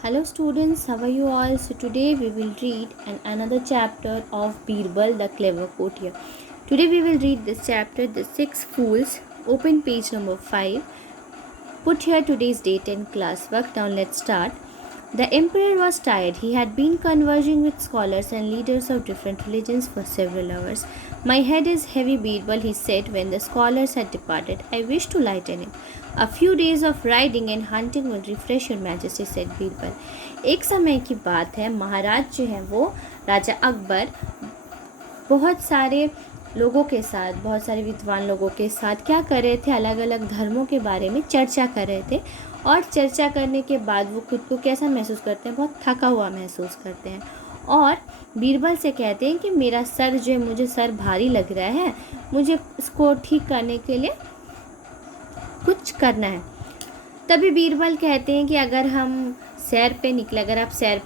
Hello students, how are you all? So today we will read another chapter of Birbal the Clever Courtier. Today we will read this chapter, The Six Fools. Open page number 5. Put here today's date and class work. Now let's start. The emperor was tired. He had been conversing with scholars and leaders of different religions for several hours. My head is heavy, Birbal, he said when the scholars had departed. I wish to lighten it. A few days of riding and hunting will refresh your majesty, said Birbal. एक समय की बात है, महाराज जो है वो राजा अकबर बहुत सारे लोगों के साथ, बहुत सारे विद्वान लोगों के साथ क्या कर रहे थे, अलग अलग धर्मों के बारे में चर्चा कर रहे थे। और चर्चा करने के बाद वो खुद को कैसा महसूस करते हैं, बहुत थका हुआ महसूस करते हैं। और बीरबल से कहते हैं कि मेरा सर जो है, मुझे सर भारी लग रहा है, मुझे इसको ठीक करने के लिए कुछ करना है। तभी बीरबल कहते हैं कि अगर आप सैर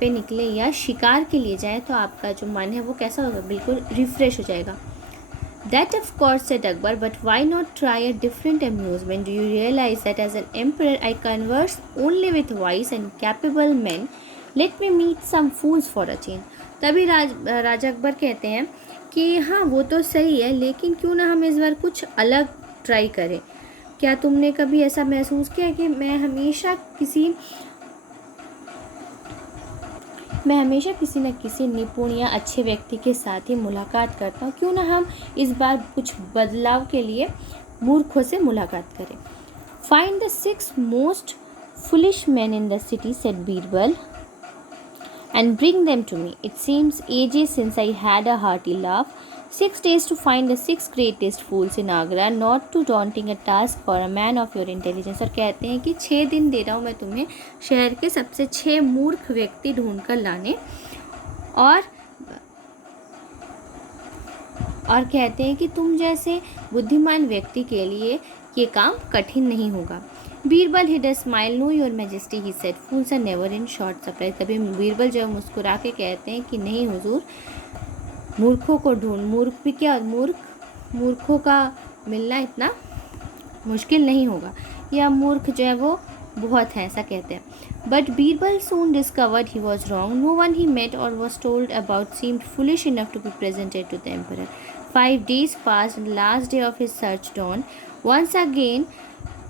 पे निकले या शिकार के लिए जाएं तो आपका जो मन है वो कैसा होगा, बिल्कुल रिफ्रेश हो जाएगा। That of course, said Akbar, but why not try a different amusement? Do you realize that as an emperor I converse only with wise and capable men? Let me meet some fools for a change. तभी राजा अकबर कहते हैं कि हाँ वो तो सही है, लेकिन क्यों ना हम इस बार कुछ अलग ट्राई करें। क्या तुमने कभी ऐसा महसूस किया कि मैं हमेशा किसी न किसी निपुण या अच्छे व्यक्ति के साथ ही मुलाकात करता हूँ, क्यों ना हम इस बार कुछ बदलाव के लिए मूर्खों से मुलाकात करें। Find the 6 most foolish men in the city, said Birbal, and bring them to me. It seems ages since I had a hearty laugh. 6 days to find the 6 greatest fools in Agra, not too daunting a task for a man of your intelligence. और कहते हैं कि 6 दिन दे रहा हूँ मैं तुम्हें शहर के सबसे 6 मूर्ख व्यक्ति ढूंढ कर लाने, और कहते हैं कि तुम जैसे बुद्धिमान व्यक्ति के लिए ये काम कठिन नहीं होगा। Birbal hid a smile, no your majesty, he said, fools are never in short supply. तभी बीरबल जब मुस्कुरा के कहते हैं कि नहीं हुजूर, मूर्खों को मूर्खों का मिलना इतना मुश्किल नहीं होगा, या मूर्ख जो है वो बहुत है, ऐसा कहते हैं। But Birbal soon discovered he was wrong. No one he met or was told about seemed foolish enough to be presented to the emperor. 5 days passed and the last day of his search dawned. Once again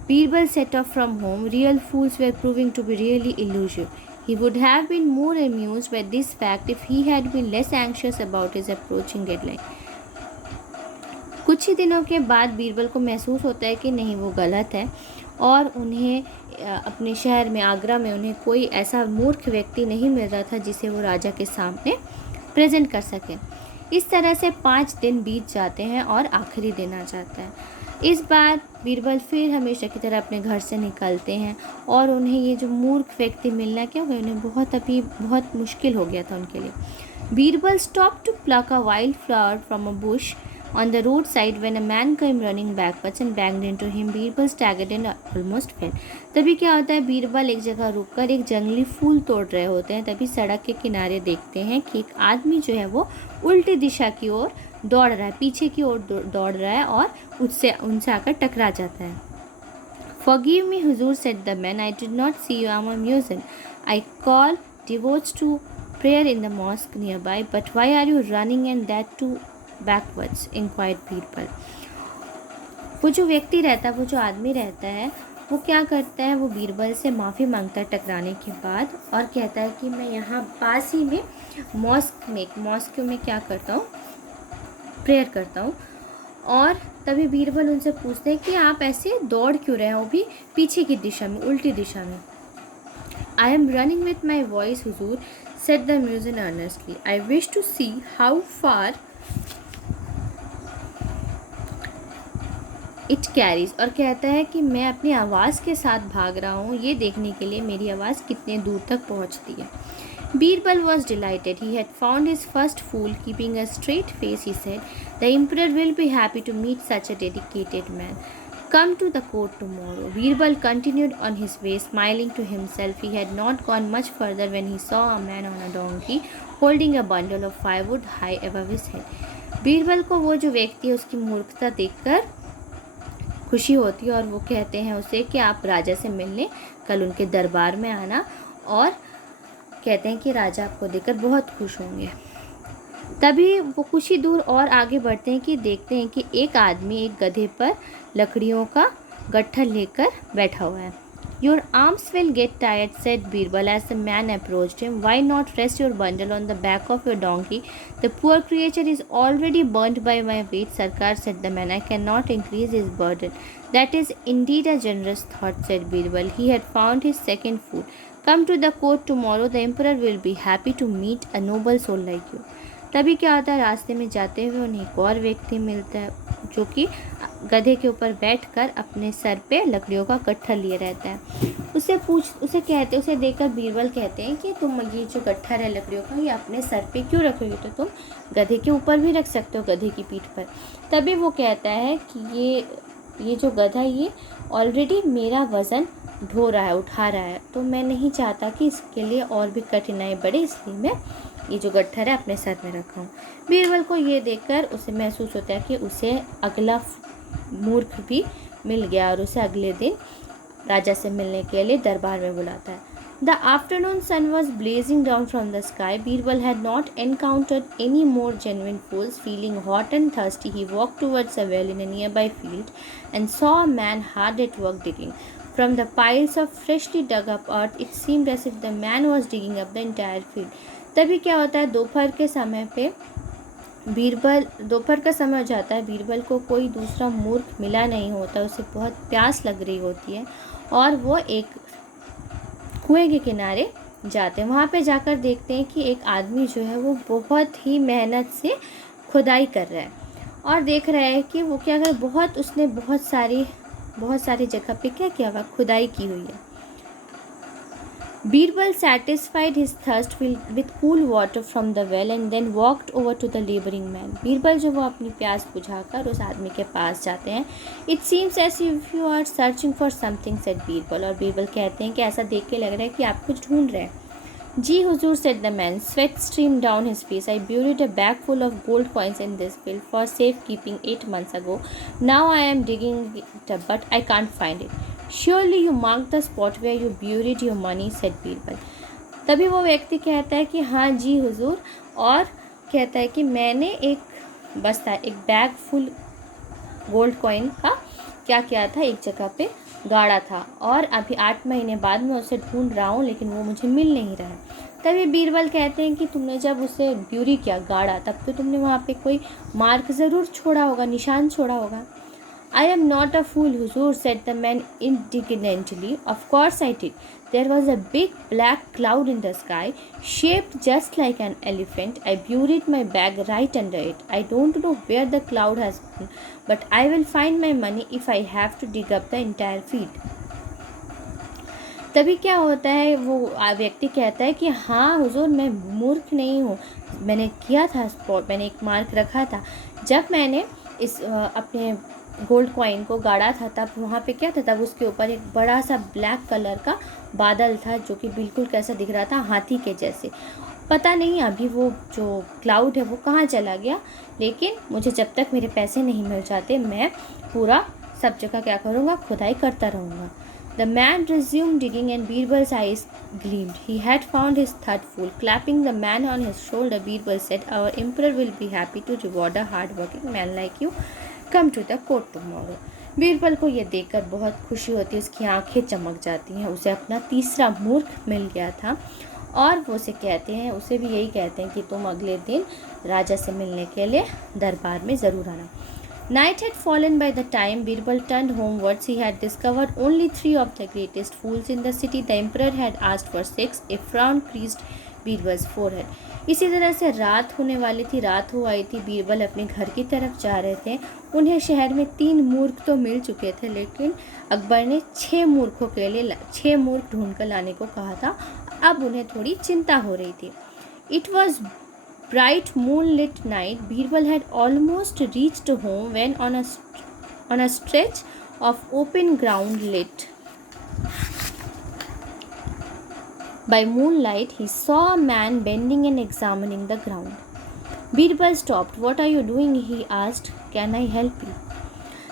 Birbal set off from home. Real fools were proving to be really elusive. He would have been more amused by this fact if he had been less anxious about his approaching deadline. कुछ ही दिनों के बाद बीरबल को महसूस होता है कि नहीं, वो गलत है, और उन्हें अपने शहर में, आगरा में, उन्हें कोई ऐसा मूर्ख व्यक्ति नहीं मिल रहा था जिसे वो राजा के सामने प्रेजेंट कर सके। इस तरह से 5 दिन बीत जाते हैं और आखिरी दिन आ जाता है। इस बार बीरबल फिर हमेशा की तरह अपने घर से निकलते हैं, और उन्हें ये जो मूर्ख व्यक्ति मिलना क्या हो गया, उन्हें बहुत मुश्किल हो गया था उनके लिए। Birbal stop to pluck a wild flower from a bush on the roadside when a man came running backwards and banged into him. Birbal staggered and almost fell. तभी क्या होता है, बीरबल एक जगह रुककर एक जंगली फूल तोड़ रहे होते हैं। तभी सड़क के किनारे देखते हैं कि एक आदमी जो है वो उल्टी दिशा की ओर दौड़ रहा है, पीछे की ओर दौड़ रहा है, और उनसे आकर टकरा जाता है। Forgive me, Huzur, said the man. I did not see you. I am a muezzin. I call devotees to prayer in the mosque nearby. But why are you running, and that too backwards? Inquired Birbal. वो जो व्यक्ति रहता है, वो जो आदमी रहता है, वो क्या करता है, वो बीरबल से माफ़ी मांगता है टकराने के बाद, और कहता है कि मैं यहाँ पास ही में मॉस्क में क्या करता हूँ, प्रेयर करता हूँ। और तभी बीरबल उनसे पूछते हैं कि आप ऐसे दौड़ क्यों रहे हो, भी पीछे की दिशा में, उल्टी दिशा में। I am running with my voice, Huzur, said the muezzin earnestly. I wish to see how far it carries. और कहता है कि मैं अपनी आवाज़ के साथ भाग रहा हूँ, ये देखने के लिए मेरी आवाज़ कितने दूर तक पहुँचती है। Birbal was dilated. He had found his first fool. Keeping a straight face, he said, the emperor will be happy to meet such a dedicated man. Come to the court tomorrow. Birbal continued on his way, smiling to himself. He had not gone much further when he saw a man on a donkey holding a bundle of firewood high above his head. Birbal को वो जो व्यक्ति है उसकी मूर्खता देखकर खुशी होती है, और वो कहते हैं उसे कि आप राजा से मिलने कल उनके दरबार में आना, और कहते हैं कि राजा आपको देखकर बहुत खुश होंगे। तभी वो कुछ ही दूर और आगे बढ़ते हैं कि देखते हैं कि एक आदमी एक गधे पर लकड़ियों का गट्ठर लेकर बैठा हुआ है। Your arms will get tired, said Birbal as the man approached him. Why not rest your bundle on the back of your donkey? The poor creature is already burnt by my weight, Sarkar, said the man. I cannot increase his burden. That is indeed a generous thought, said Birbal. He had found his second food. Come to the court tomorrow. The emperor will be happy to meet a noble soul like you. तभी क्या होता है, रास्ते में जाते हुए उन्हें एक और व्यक्ति मिलता है जो कि गधे के ऊपर बैठकर अपने सर पे लकड़ियों का गट्ठर लिए रहता है। उसे देखकर बीरबल कहते हैं कि तुम ये जो गट्ठर है लकड़ियों का, ये अपने सर पे क्यों रखोगे? तो तुम गधे के ऊपर भी रख सकते हो, गधे की पीठ पर। तभी वो कहता है कि ये जो गधा ये ऑलरेडी मेरा वज़न ढो रहा है, उठा रहा है, तो मैं नहीं चाहता कि इसके लिए और भी कठिनाई बढ़े, इसलिए मैं ये जो गट्ठर है अपने सर में रखा हूँ। बीरबल को ये देखकर उसे महसूस होता है कि उसे अगला मूर्ख भी मिल गया और उसे अगले दिन राजा से मिलने के लिए दरबार में बुलाता है। The afternoon sun was blazing down from the sky. Birbal had not encountered any more genuine fools. Feeling hot and thirsty, he walked towards a well in a nearby field and saw a man hard at work digging. From the piles of freshly dug up earth, it seemed as if the man was digging up the entire field. तभी क्या होता है, दोपहर का समय हो जाता है। बीरबल को कोई दूसरा मूर्ख मिला नहीं होता, उसे बहुत प्यास लग रही होती है और वो एक कुएं के किनारे जाते हैं। वहाँ पे जाकर देखते हैं कि एक आदमी जो है वो बहुत ही मेहनत से खुदाई कर रहा है और देख रहा है कि वो क्या कर उसने बहुत सारी जगह पे क्या किया हुआ, खुदाई की हुई है। Birbal satisfied his thirst with cool water from the well and then walked over to the laboring man. Birbal जो वो अपनी प्यास बुझाकर उस आदमी के पास जाते हैं। It seems as if you are searching for something, said Birbal. और बीरबल कहते हैं कि ऐसा देख के लग रहा है कि आप कुछ ढूंढ रहे हैं। जी हुजूर, said the man. Sweat streamed down his face. I buried a bag full of gold coins in this field for safekeeping 8 months ago. Now I am digging it up, but I can't find it. Surely you marked the spot where you buried your money, said Birbal. तभी वो व्यक्ति कहता है कि हाँ जी हुजूर, और कहता है कि मैंने एक बैग फुल गोल्ड कॉइन का क्या किया था, एक जगह पे गाड़ा था और अभी 8 महीने बाद मैं उसे ढूंढ रहा हूँ, लेकिन वो मुझे मिल नहीं रहा है। तभी बीरबल कहते हैं कि तुमने जब उसे ब्यूरी किया, गाड़ा, तब तो तुमने वहाँ पे कोई मार्क ज़रूर छोड़ा होगा, निशान छोड़ा होगा। I am not a fool, Huzoor, said the man indignantly. Of course I did. There was a big black cloud in the sky, shaped just like an elephant. I buried my bag right under it. I don't know where the cloud has gone, but I will find my money if I have to dig up the entire field. तभी क्या होता है, वो व्यक्ति कहता है कि हाँ हुजूर, मैं मूर्ख नहीं हूँ, मैंने किया था स्पॉट, मैंने एक मार्क रखा था। जब मैंने इस अपने गोल्ड कॉइन को गाड़ा था तब वहाँ पे क्या था, तब उसके ऊपर एक बड़ा सा ब्लैक कलर का बादल था जो कि बिल्कुल कैसा दिख रहा था, हाथी के जैसे। पता नहीं अभी वो जो क्लाउड है वो कहाँ चला गया, लेकिन मुझे जब तक मेरे पैसे नहीं मिल जाते मैं पूरा सब जगह क्या करूँगा, खुदाई करता रहूँगा। The man resumed digging and Birbal's eyes gleamed. He had found his third fool. Clapping the man on his shoulder, Birbal said, Our emperor will be happy to reward a hard-working man like you. Come to the court tomorrow. Birbal को ये देखकर बहुत खुशी होती है, उसकी आंखें चमक जाती हैं। उसे अपना तीसरा मूर्ख मिल गया था और वो उसे भी यही कहते हैं कि तुम अगले दिन राजा से मिलने के लिए दरबार में ज़रूर आना। Night had fallen by the time Birbal turned homewards. He had discovered only 3 of the greatest fools in the city. The emperor had asked for 6. A frown creased Birbal's forehead. इसी तरह से रात होने वाली थी, रात हो आई थी, बीरबल अपने घर की तरफ जा रहे थे। उन्हें शहर में 3 मूर्ख तो मिल चुके थे, लेकिन अकबर ने 6 मूर्ख ढूंढ कर लाने को कहा था। अब उन्हें थोड़ी चिंता हो रही थी। It was bright moonlit night. Birbal had almost reached home when on a stretch of open ground lit by moonlight, he saw a man bending and examining the ground. Birbal stopped. What are you doing? He asked. Can I help you?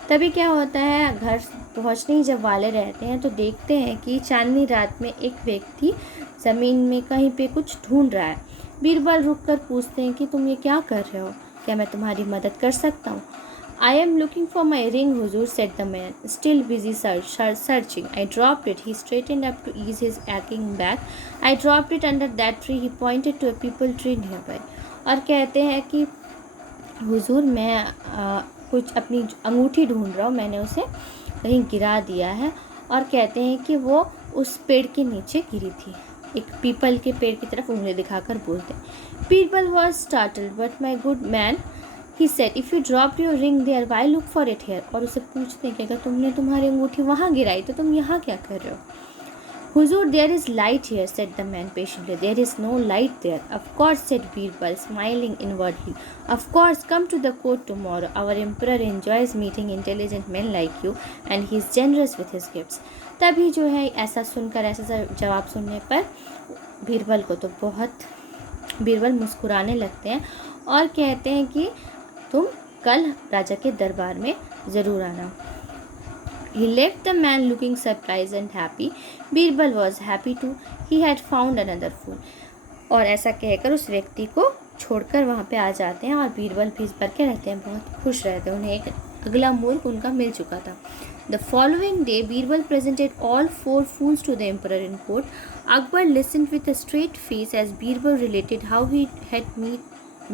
तभी क्या होता है, घर पहुंचने ही जब वाले रहते हैं तो देखते हैं कि चांदनी रात में एक व्यक्ति ज़मीन में कहीं पे कुछ ढूंढ रहा है। बीरबल रुक कर पूछते हैं कि तुम ये क्या कर रहे हो, क्या मैं तुम्हारी मदद कर सकता हूँ? I am looking for my ring, Huzur, said the man, still busy searching. I dropped it. He straightened up to ease his aching back. I dropped it under that tree. He pointed to a peepal tree nearby. और कहते हैं कि हुजूर मैं कुछ अपनी अंगूठी ढूंढ रहा हूँ, मैंने उसे कहीं गिरा दिया है। और कहते हैं कि वो उस पेड़ के नीचे गिरी थी। एक पीपल के पेड़ की तरफ उंगली दिखाकर बोलते हैं। People was startled but my good man, he said, if you dropped your ring there, why look for it here? और उसे पूछते हैं कि अगर तुमने तुम्हारी अंगूठी वहाँ गिराई तो तुम यहाँ क्या कर रहे हो? हुजूर, there is light here, said the man patiently. There is no light there. Of course, said Birbal, smiling inwardly. Of course, come to the court tomorrow. Our emperor enjoys meeting intelligent men like you, and he is generous with his gifts. तभी जो है ऐसा सुनकर, ऐसा जवाब सुनने पर बीरबल मुस्कुराने लगते हैं और कहते हैं कि तुम कल राजा के दरबार में ज़रूर आना। He left the man looking surprised and happy. Birbal was happy too. He had found another fool. और ऐसा कहकर उस व्यक्ति को छोड़कर वहाँ पे आ जाते हैं और बीरबल भी इस भर के रहते हैं, बहुत खुश रहते हैं। उन्हें एक अगला मूर्ख उनका मिल चुका था। The following day, Birbal presented all 4 fools to the emperor in court. Akbar listened with a straight face as Birbal related how he had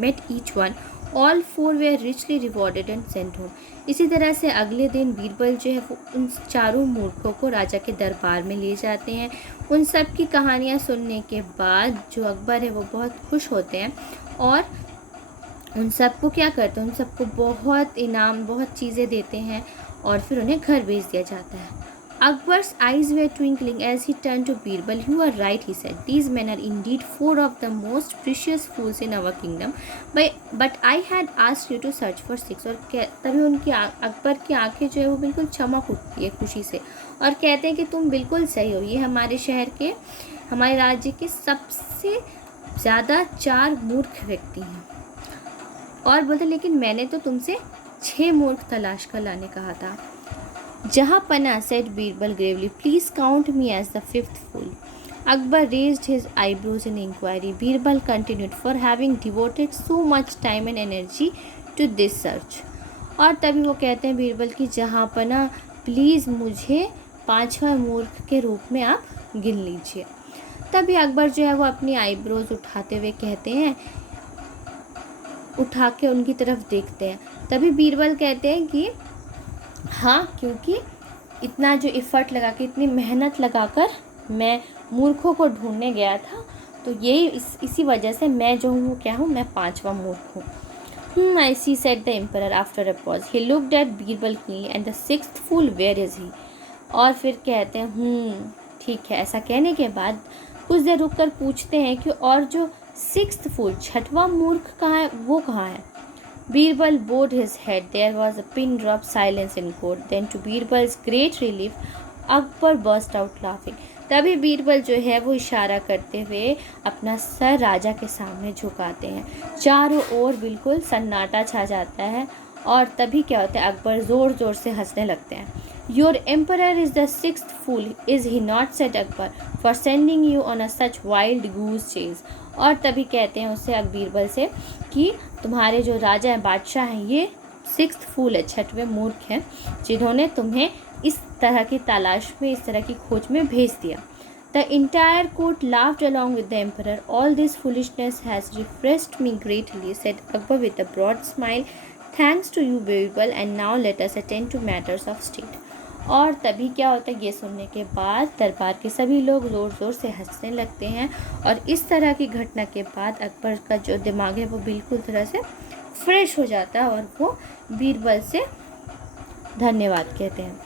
met each one. All 4 were richly rewarded and sent home. इसी तरह से अगले दिन बीरबल जो है वो उन चारों मूर्खों को राजा के दरबार में ले जाते हैं। उन सब की कहानियाँ सुनने के बाद जो अकबर है वो बहुत खुश होते हैं और उन सबको क्या करते हैं, उन सबको बहुत इनाम, बहुत चीज़ें देते हैं और फिर उन्हें घर भेज दिया जाता है। Akbar's eyes were twinkling as he turned to Birbal. You are right, he said. These men are indeed 4 of the most precious fools in our kingdom. But I had asked you to search for 6. और तभी उनकी अकबर की आंखें जो है वो बिल्कुल चमक उठती है खुशी से और कहते हैं कि तुम बिल्कुल सही हो, ये हमारे शहर के, हमारे राज्य के सबसे ज़्यादा 4 मूर्ख व्यक्ति हैं। और बोलते लेकिन मैंने तो तुमसे 6 मूर्ख तलाश कर लाने कहा था। जहाँ पना, said Birbal gravely, please count me as the 5th fool. Akbar raised his eyebrows in inquiry. Birbal continued, for having devoted so much time and energy to this search. और तभी वो कहते हैं बीरबल की जहाँ पना, प्लीज़ मुझे 5वां मूर्ख के रूप में आप गिन लीजिए। तभी अकबर जो है वो अपनी आईब्रोज उठाते हुए कहते हैं, उठा के उनकी तरफ देखते हैं। तभी बीरबल कहते हैं कि हाँ, क्योंकि इतना जो एफ़र्ट लगा के, इतनी मेहनत लगाकर मैं मूर्खों को ढूंढने गया था, तो यही इसी वजह से मैं जो हूँ क्या हूँ, मैं 5वां मूर्ख हूँ। I see, said the emperor after a pause. He looked at Birbal keenly. And the 6th fool, where is he? और फिर कहते हैं ठीक है। ऐसा कहने के बाद कुछ देर रुक कर पूछते हैं कि और जो 6th fool, 6वां मूर्ख कहाँ है, वो कहाँ है? Birbal bowed his head. There was a pin-drop silence in court. Then to Birbal's great relief, Akbar burst out laughing. तभी बीरबल जो है वो इशारा करते हुए अपना सर राजा के सामने झुकाते हैं। चारों ओर बिल्कुल सन्नाटा छा जाता है और तभी क्या होता है, अकबर ज़ोर ज़ोर से हंसने लगते हैं। Your emperor is the 6th fool, is he not, said Akbar, for sending you on a such wild goose chase. और तभी कहते हैं उससे बीरबल से कि तुम्हारे जो राजा हैं, बादशाह हैं, ये 6th fool है, 6वें मूर्ख हैं, जिन्होंने तुम्हें इस तरह की तलाश में, इस तरह की खोज में भेज दिया। The entire court laughed along with the emperor. All this foolishness has refreshed me greatly, said Akbar with a broad smile. Thanks to you, Birbal, and now let us attend to matters of state. और तभी क्या होता है, ये सुनने के बाद दरबार के सभी लोग ज़ोर ज़ोर से हंसने लगते हैं और इस तरह की घटना के बाद अकबर का जो दिमाग है वो बिल्कुल तरह से फ्रेश हो जाता है और वो बीरबल से धन्यवाद कहते हैं।